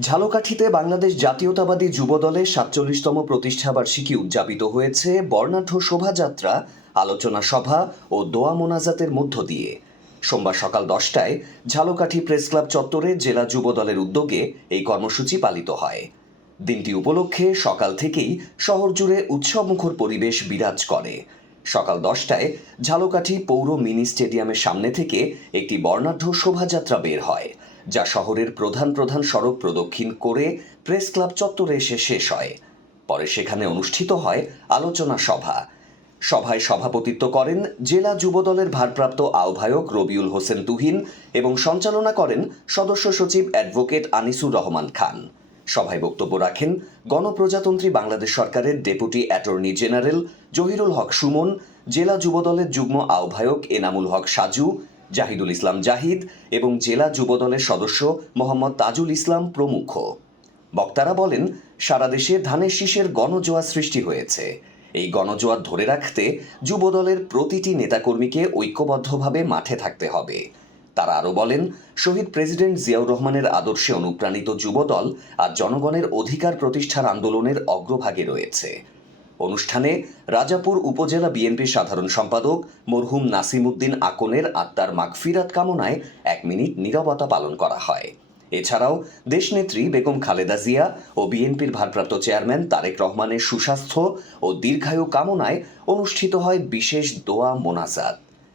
ঝালকাঠিতে বাংলাদেশ জাতীয়তাবাদী যুবদলের সাতচল্লিশতম প্রতিষ্ঠাবার্ষিকী উদযাপিত হয়েছে বর্ণাঢ্য শোভাযাত্রা, আলোচনা সভা ও দোয়া মোনাজাতের মধ্য দিয়ে। সোমবার সকাল দশটায় ঝালকাঠি প্রেস ক্লাব চত্বরে জেলা যুবদলের উদ্যোগে এই কর্মসূচি পালিত হয়। দিনটি উপলক্ষে সকাল থেকেই শহর জুড়ে উৎসবমুখর পরিবেশ বিরাজ করে। সকাল দশটায় ঝালকাঠি পৌর মিনি স্টেডিয়ামের সামনে থেকে একটি বর্ণাঢ্য শোভাযাত্রা বের হয়। যা শহরের প্রধান প্রধান সড়ক প্রদক্ষিণ করে প্রেস ক্লাব চত্বরে এসে শেষ হয়। পরে সেখানে অনুষ্ঠিত হয় আলোচনা সভা। সভায় সভাপতিত্ব করেন জেলা যুবদলের ভারপ্রাপ্ত আহ্বায়ক রবিউল হোসেন তুহিন এবং সঞ্চালনা করেন সদস্য সচিব অ্যাডভোকেট আনিসুর রহমান খান। সভায় বক্তব্য রাখেন গণপ্রজাতন্ত্রী বাংলাদেশ সরকারের deputy attorney general Zahirul Haque Sumon, জেলা যুবদলের যুগ্ম আহ্বায়ক এনামুল হক সাজু জাহিদুল ইসলাম জাহিদ এবং জেলা যুবদলের সদস্য মোহাম্মদ তাজুল ইসলাম প্রমুখ। বক্তারা বলেন, সারা দেশে ধানের শীষের গণজোয়ার সৃষ্টি হয়েছে। এই গণজোয়ার ধরে রাখতে যুবদলের প্রতিটি নেতাকর্মীকে ঐক্যবদ্ধভাবে মাঠে থাকতে হবে। তারা আরও বলেন, শহীদ প্রেসিডেন্ট জিয়াউর রহমানের আদর্শে অনুপ্রাণিত যুবদল আর জনগণের অধিকার প্রতিষ্ঠার আন্দোলনের অগ্রভাগে রয়েছে। অনুষ্ঠানে রাজাপুর উপজেলা বিএনপির সাধারণ সম্পাদক মরহুম নাসিমুদ্দিন আকনের আত্মার মাগফিরাত কামনায় এক মিনিট নিরবতা পালন করা হয়। এছাড়াও দেশনেত্রী বেগম খালেদা জিয়া ও বিএনপির ভারপ্রাপ্ত চেয়ারম্যান তারেক রহমানের সুস্বাস্থ্য ও দীর্ঘায়ু কামনায় অনুষ্ঠিত হয় বিশেষ দোয়া মোনাজাত।